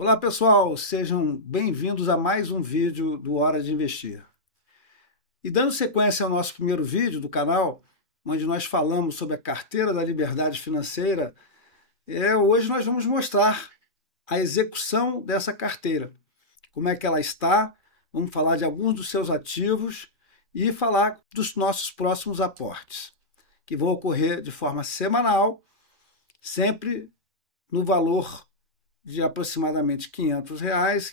Olá pessoal, sejam bem-vindos a mais um vídeo do Hora de Investir. E dando sequência ao nosso primeiro vídeo do canal, onde nós falamos sobre a carteira da liberdade financeira, hoje nós vamos mostrar a execução dessa carteira. Como é que ela está, vamos falar de alguns dos seus ativos e falar dos nossos próximos aportes, que vão ocorrer de forma semanal, sempre no valor de aproximadamente R$ 500,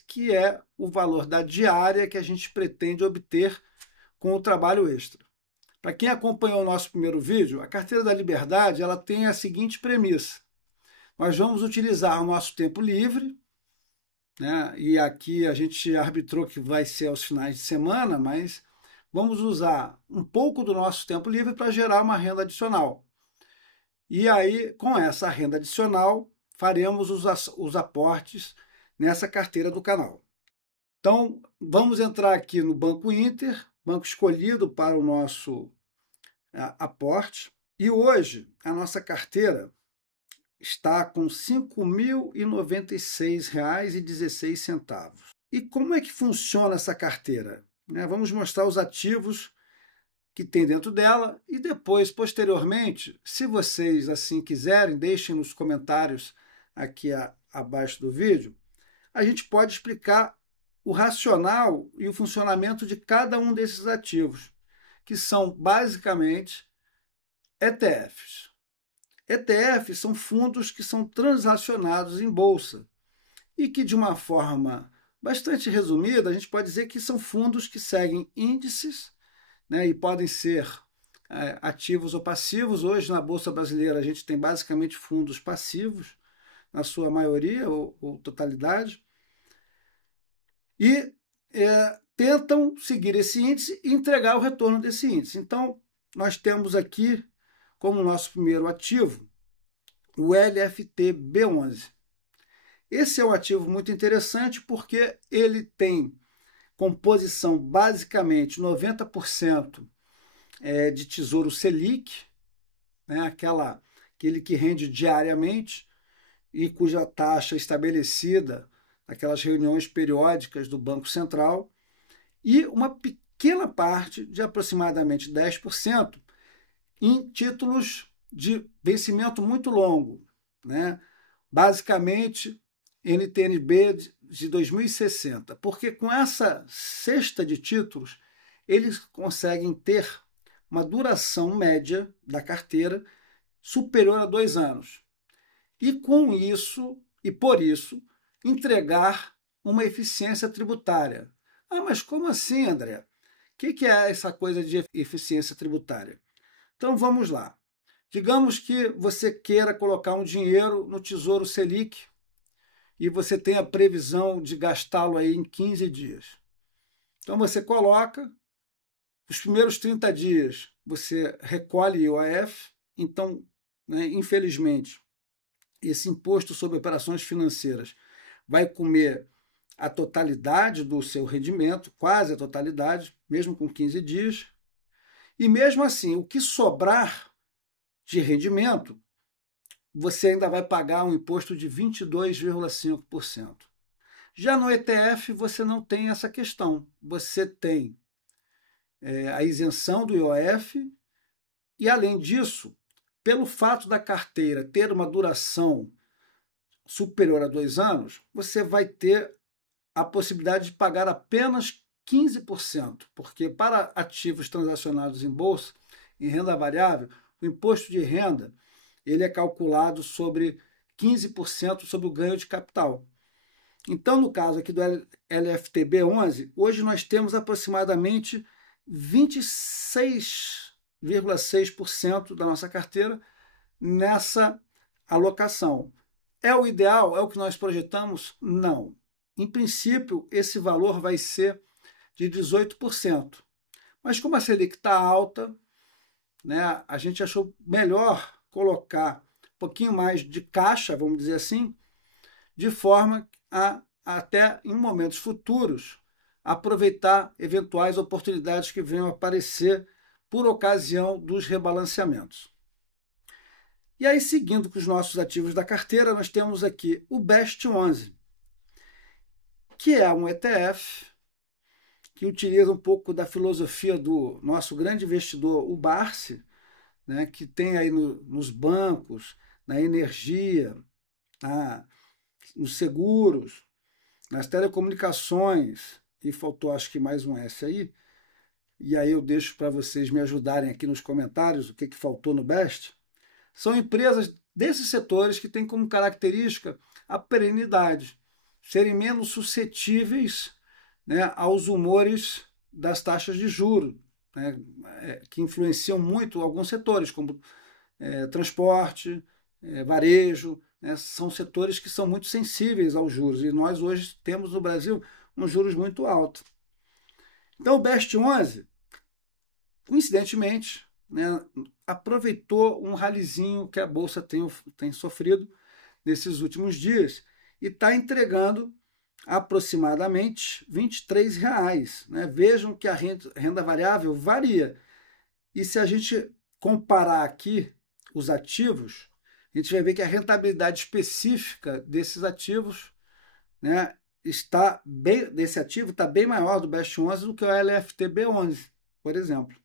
que é o valor da diária que a gente pretende obter com o trabalho extra. Para quem acompanhou o nosso primeiro vídeo, a carteira da liberdade ela tem a seguinte premissa: nós vamos utilizar o nosso tempo livre, né? E aqui a gente arbitrou que vai ser aos finais de semana, mas vamos usar um pouco do nosso tempo livre para gerar uma renda adicional. E aí, com essa renda adicional, faremos os aportes nessa carteira do canal. Então, vamos entrar aqui no Banco Inter, banco escolhido para o nosso aporte. E hoje, a nossa carteira está com R$ 5.096,16. E como é que funciona essa carteira? Vamos mostrar os ativos que tem dentro dela e depois, posteriormente, se vocês assim quiserem, deixem nos comentários aqui abaixo do vídeo, a gente pode explicar o racional e o funcionamento de cada um desses ativos, que são basicamente ETFs. ETFs são fundos que são transacionados em bolsa e que, de uma forma bastante resumida, a gente pode dizer que são fundos que seguem índices, né, e podem ser ativos ou passivos. Hoje, na Bolsa Brasileira, a gente tem basicamente fundos passivos, na sua maioria ou totalidade, e tentam seguir esse índice e entregar o retorno desse índice. Então, nós temos aqui, como nosso primeiro ativo, o LFT-B11. Esse é um ativo muito interessante porque ele tem composição basicamente 90% de Tesouro Selic, né, aquele que rende diariamente e cuja taxa é estabelecida naquelas reuniões periódicas do Banco Central, e uma pequena parte de aproximadamente 10% em títulos de vencimento muito longo, né? Basicamente NTN-B de 2060, porque com essa cesta de títulos eles conseguem ter uma duração média da carteira superior a 2 anos. E com isso, e por isso, entregar uma eficiência tributária. Ah, mas como assim, André? O que é essa coisa de eficiência tributária? Então vamos lá. Digamos que você queira colocar um dinheiro no Tesouro Selic e você tem a previsão de gastá-lo aí em 15 dias. Então você coloca, os primeiros 30 dias você recolhe IOF, então, né, infelizmente, esse imposto sobre operações financeiras vai comer a totalidade do seu rendimento, quase a totalidade, mesmo com 15 dias. E mesmo assim, o que sobrar de rendimento, você ainda vai pagar um imposto de 22,5%. Já no ETF, você não tem essa questão. Você tem a isenção do IOF e, além disso, pelo fato da carteira ter uma duração superior a 2 anos, você vai ter a possibilidade de pagar apenas 15%, porque para ativos transacionados em bolsa, em renda variável, o imposto de renda ele é calculado sobre 15% sobre o ganho de capital. Então, no caso aqui do LFT-B11, hoje nós temos aproximadamente 26,6% da nossa carteira nessa alocação. É o ideal? É o que nós projetamos? Não. Em princípio, esse valor vai ser de 18%. Mas como a Selic está alta, né, a gente achou melhor colocar um pouquinho mais de caixa, vamos dizer assim, de forma a, até em momentos futuros, aproveitar eventuais oportunidades que venham a aparecer por ocasião dos rebalanceamentos. E aí, seguindo com os nossos ativos da carteira, nós temos aqui o BEST 11. que é um ETF que utiliza um pouco da filosofia do nosso grande investidor, o Barsi, né, que tem aí nos bancos, na energia, nos seguros, nas telecomunicações, e faltou acho que mais um S aí, e aí eu deixo para vocês me ajudarem aqui nos comentários o que faltou no BEST. São empresas desses setores que têm como característica a perenidade, serem menos suscetíveis, né, aos humores das taxas de juros, né, que influenciam muito alguns setores, como transporte, varejo, né, são setores que são muito sensíveis aos juros, e nós hoje temos no Brasil uns juros muito altos. Então o BEST 11, coincidentemente, né, aproveitou um ralizinho que a Bolsa tem sofrido nesses últimos dias e está entregando aproximadamente R$ 23. Né? Vejam que a renda variável varia. E se a gente comparar aqui os ativos, a gente vai ver que a rentabilidade específica desses ativos, né, desse ativo está bem maior do BEST 11 do que o LFT B11, por exemplo.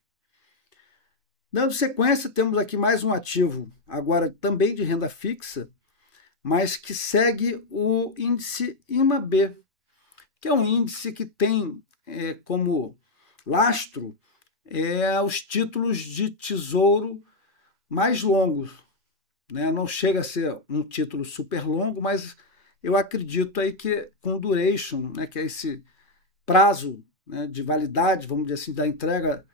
Dando sequência, temos aqui mais um ativo, agora também de renda fixa, mas que segue o índice IMAB, que é um índice que tem como lastro os títulos de tesouro mais longos. Né? Não chega a ser um título super longo, mas eu acredito aí que com duration, né, que é esse prazo, né, de validade, vamos dizer assim, da entrega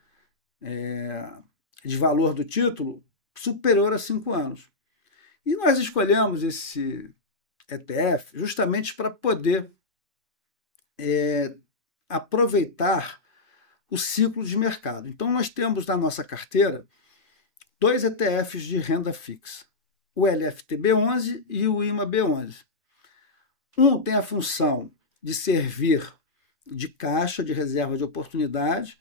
de valor do título, superior a 5 anos. E nós escolhemos esse ETF justamente para poder aproveitar o ciclo de mercado. Então, nós temos na nossa carteira 2 ETFs de renda fixa, o LFT B11 e o IMA B11. Um tem a função de servir de caixa de reserva de oportunidade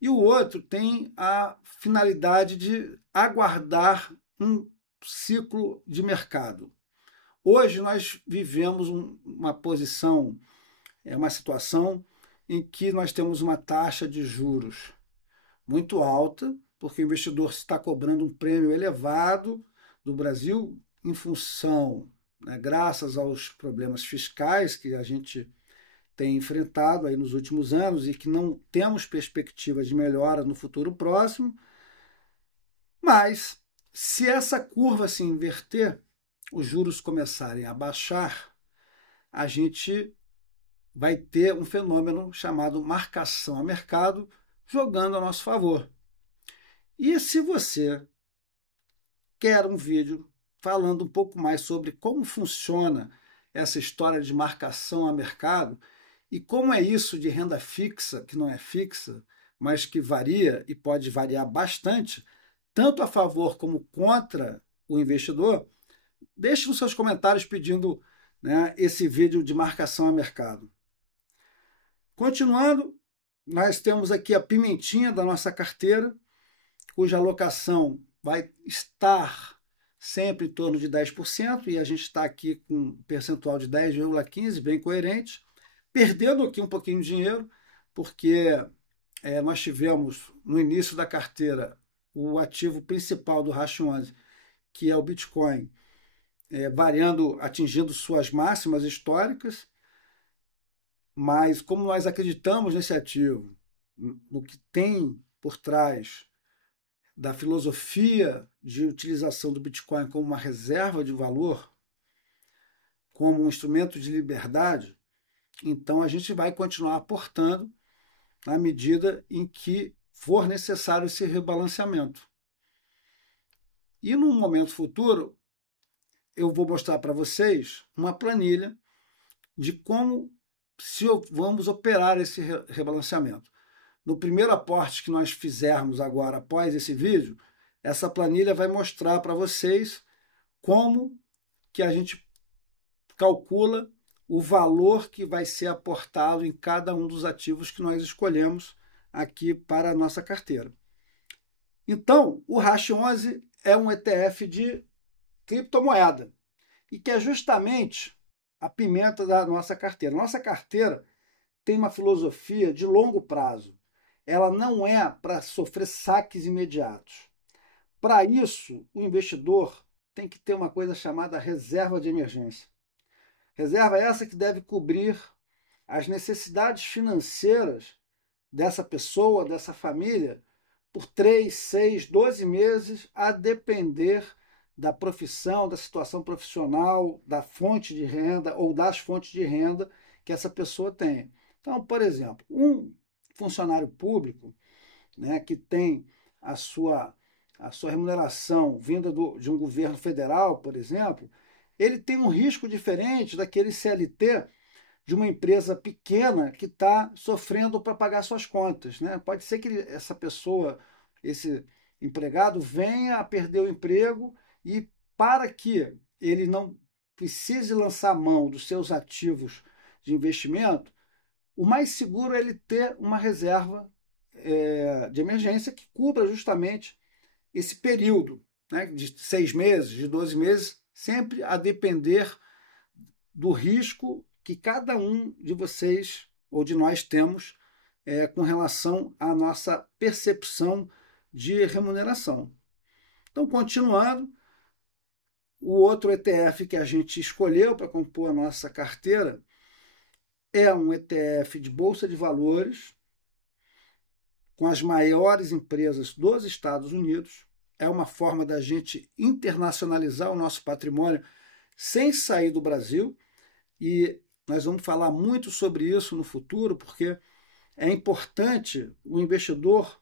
e o outro tem a finalidade de aguardar um ciclo de mercado. Hoje nós vivemos uma posição, uma situação em que nós temos uma taxa de juros muito alta, porque o investidor está cobrando um prêmio elevado do Brasil em função, né, graças aos problemas fiscais que a gente tem enfrentado aí nos últimos anos e que não temos perspectivas de melhora no futuro próximo. Mas, se essa curva se inverter, os juros começarem a baixar, a gente vai ter um fenômeno chamado marcação a mercado jogando a nosso favor. E se você quer um vídeo falando um pouco mais sobre como funciona essa história de marcação a mercado e como é isso de renda fixa, que não é fixa, mas que varia e pode variar bastante, tanto a favor como contra o investidor, deixe nos seus comentários pedindo, né, esse vídeo de marcação a mercado. Continuando, nós temos aqui a pimentinha da nossa carteira, cuja alocação vai estar sempre em torno de 10%, e a gente está aqui com um percentual de 10,15%, bem coerente, perdendo aqui um pouquinho de dinheiro, porque nós tivemos no início da carteira o ativo principal do Hash 11, que é o Bitcoin, variando, atingindo suas máximas históricas, mas como nós acreditamos nesse ativo, no que tem por trás da filosofia de utilização do Bitcoin como uma reserva de valor, como um instrumento de liberdade, então a gente vai continuar aportando na medida em que for necessário esse rebalanceamento. E num momento futuro, eu vou mostrar para vocês uma planilha de como vamos operar esse rebalanceamento. No primeiro aporte que nós fizermos agora, após esse vídeo, essa planilha vai mostrar para vocês como que a gente calcula o valor que vai ser aportado em cada um dos ativos que nós escolhemos aqui para a nossa carteira. Então, o Hash 11 é um ETF de criptomoeda e que é justamente a pimenta da nossa carteira. Nossa carteira tem uma filosofia de longo prazo. Ela não é para sofrer saques imediatos. Para isso, o investidor tem que ter uma coisa chamada reserva de emergência. Reserva essa que deve cobrir as necessidades financeiras dessa pessoa, dessa família, por 3, 6, 12 meses, a depender da profissão, da situação profissional, da fonte de renda ou das fontes de renda que essa pessoa tenha. Então, por exemplo, um funcionário público, né, que tem a sua remuneração vinda de um governo federal, por exemplo, ele tem um risco diferente daquele CLT de uma empresa pequena que está sofrendo para pagar suas contas, né? Pode ser que essa pessoa, esse empregado, venha a perder o emprego e, para que ele não precise lançar mão dos seus ativos de investimento, o mais seguro é ele ter uma reserva de emergência que cubra justamente esse período, né, de 6 meses, de 12 meses, sempre a depender do risco que cada um de vocês ou de nós temos com relação à nossa percepção de remuneração. Então, continuando, o outro ETF que a gente escolheu para compor a nossa carteira é um ETF de Bolsa de Valores com as maiores empresas dos Estados Unidos. É uma forma da gente internacionalizar o nosso patrimônio sem sair do Brasil, e nós vamos falar muito sobre isso no futuro, porque é importante o investidor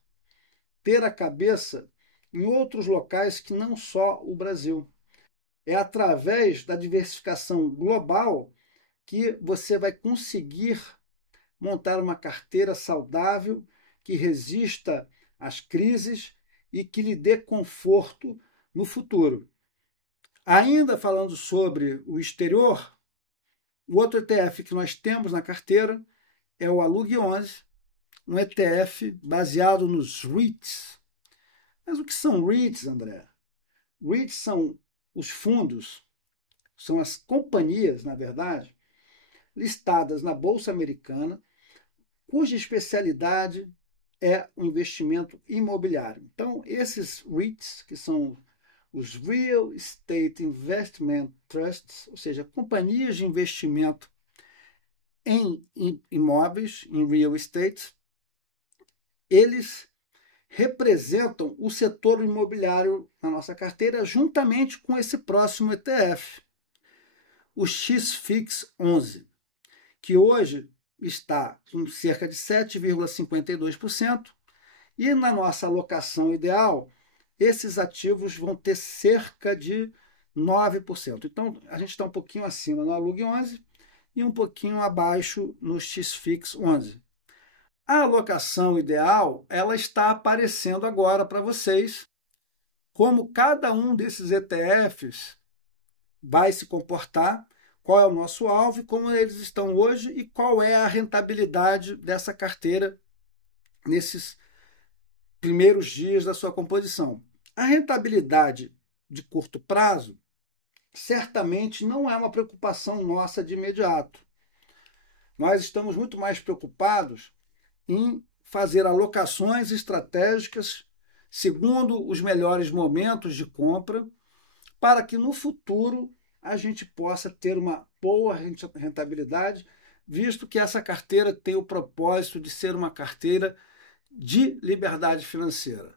ter a cabeça em outros locais que não só o Brasil. É através da diversificação global que você vai conseguir montar uma carteira saudável que resista às crises e que lhe dê conforto no futuro. Ainda falando sobre o exterior, o outro ETF que nós temos na carteira é o Alug 11, um ETF baseado nos REITs. Mas o que são REITs, André? REITs são os fundos, são as companhias, na verdade, listadas na Bolsa Americana, cuja especialidade é o investimento imobiliário. Então, esses REITs, que são os Real Estate Investment Trusts, ou seja, companhias de investimento em imóveis, em real estate, eles representam o setor imobiliário na nossa carteira juntamente com esse próximo ETF, o XFIX 11, que hoje está com cerca de 7,52%, e na nossa alocação ideal, esses ativos vão ter cerca de 9%. Então, a gente está um pouquinho acima no Alug 11 e um pouquinho abaixo no XFIX 11. A alocação ideal, ela está aparecendo agora para vocês, como cada um desses ETFs vai se comportar, qual é o nosso alvo, como eles estão hoje e qual é a rentabilidade dessa carteira nesses primeiros dias da sua composição. A rentabilidade de curto prazo certamente não é uma preocupação nossa de imediato. Nós estamos muito mais preocupados em fazer alocações estratégicas segundo os melhores momentos de compra, para que no futuro a gente possa ter uma boa rentabilidade, visto que essa carteira tem o propósito de ser uma carteira de liberdade financeira.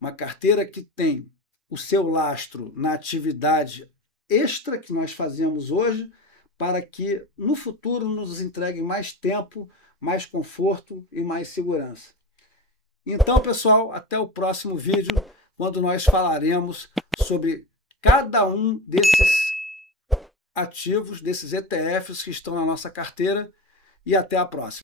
Uma carteira que tem o seu lastro na atividade extra que nós fazemos hoje, para que no futuro nos entregue mais tempo, mais conforto e mais segurança. Então, pessoal, até o próximo vídeo, quando nós falaremos sobre cada um desses ativos, desses ETFs que estão na nossa carteira, e até a próxima.